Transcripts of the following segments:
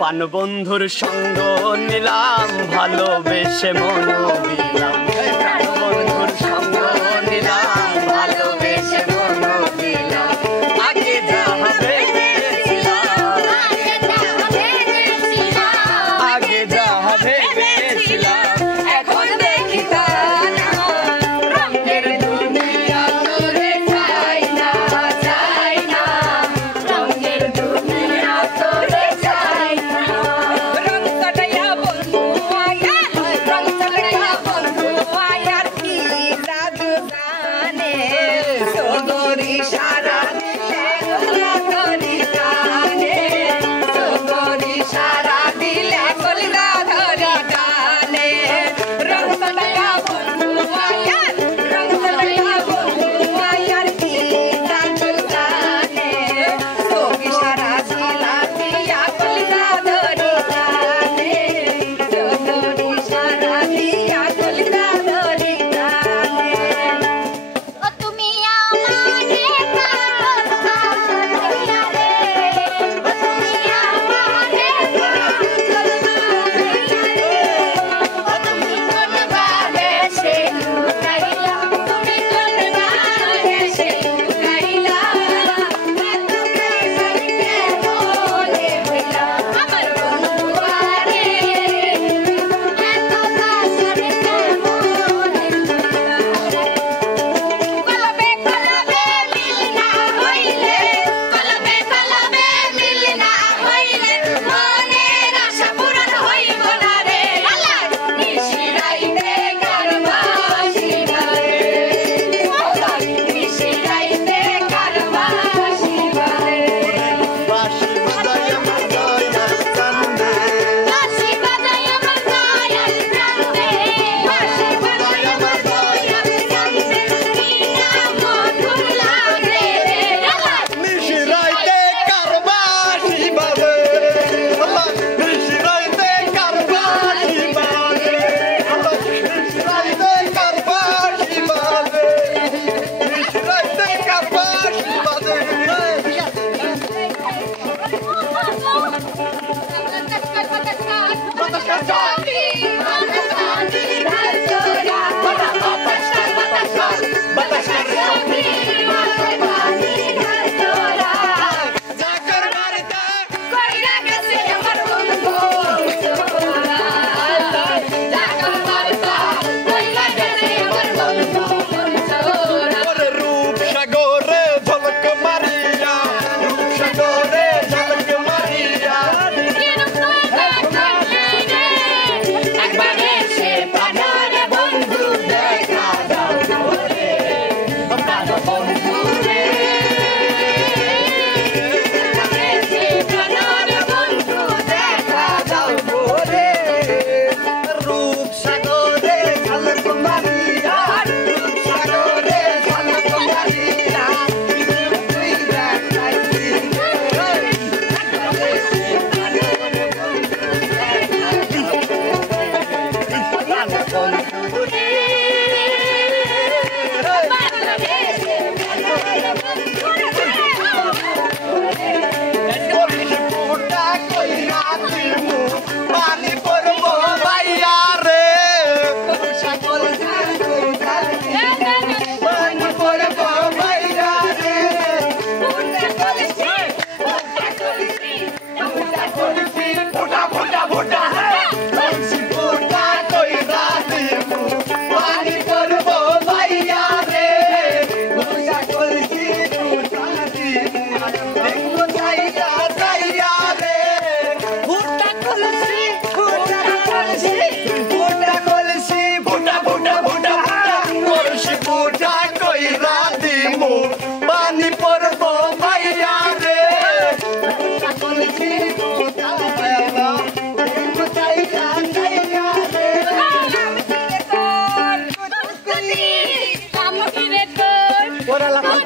পান বন্ধুর সঙ্গ নিলাম ভালোবেসে মন দিলাম প্রাণ বন্ধুর সঙ্গ নিলাম ভালোবেসে মন দিলাম আগে যাহা ভেবেছিলাম আগে যাহা ভেবেছিলাম এখন দেখি তা না রঙের দুনিয়া তোরে চাই না রঙের দুনিয়া তোরে রং চটাইয়া বন্ধু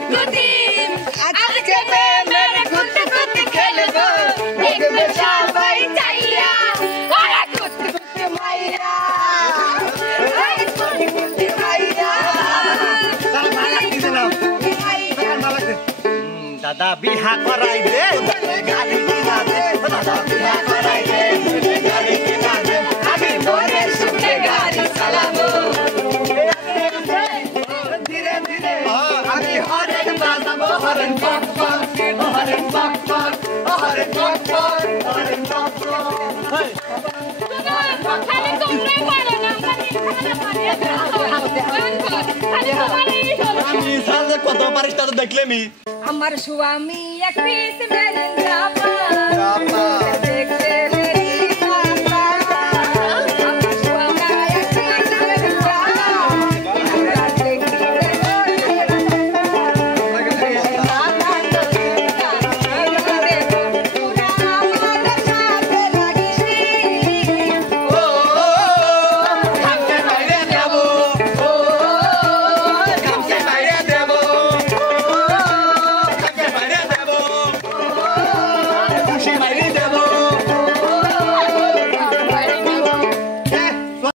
কুতকুতি আজকে প্রেমের কুতকুতি খেলবো দেখবে সবাই চাইয়া ওরে কুতকুতি মাইয়া ওরে কুতকুতি মাইয়া দাদা বিহা করাই দে গাড়ি কিনা দে দাদা বিহা করাই দে গাড়ি কিনা দে আমি মনে সুখে গাড়ি চালাবো ধীরে ধীরে আমি হরেন বাজাবো হরেন পক পক হরেন পক পক হরেন পক পক হরেন পক পক খালি তোমরাই পারো না খালি তোমারই আমি সালে কত পারিস তা দেখলে মি আমার স্বামী এক পিস মেরেন জাপা জাপা দেখতে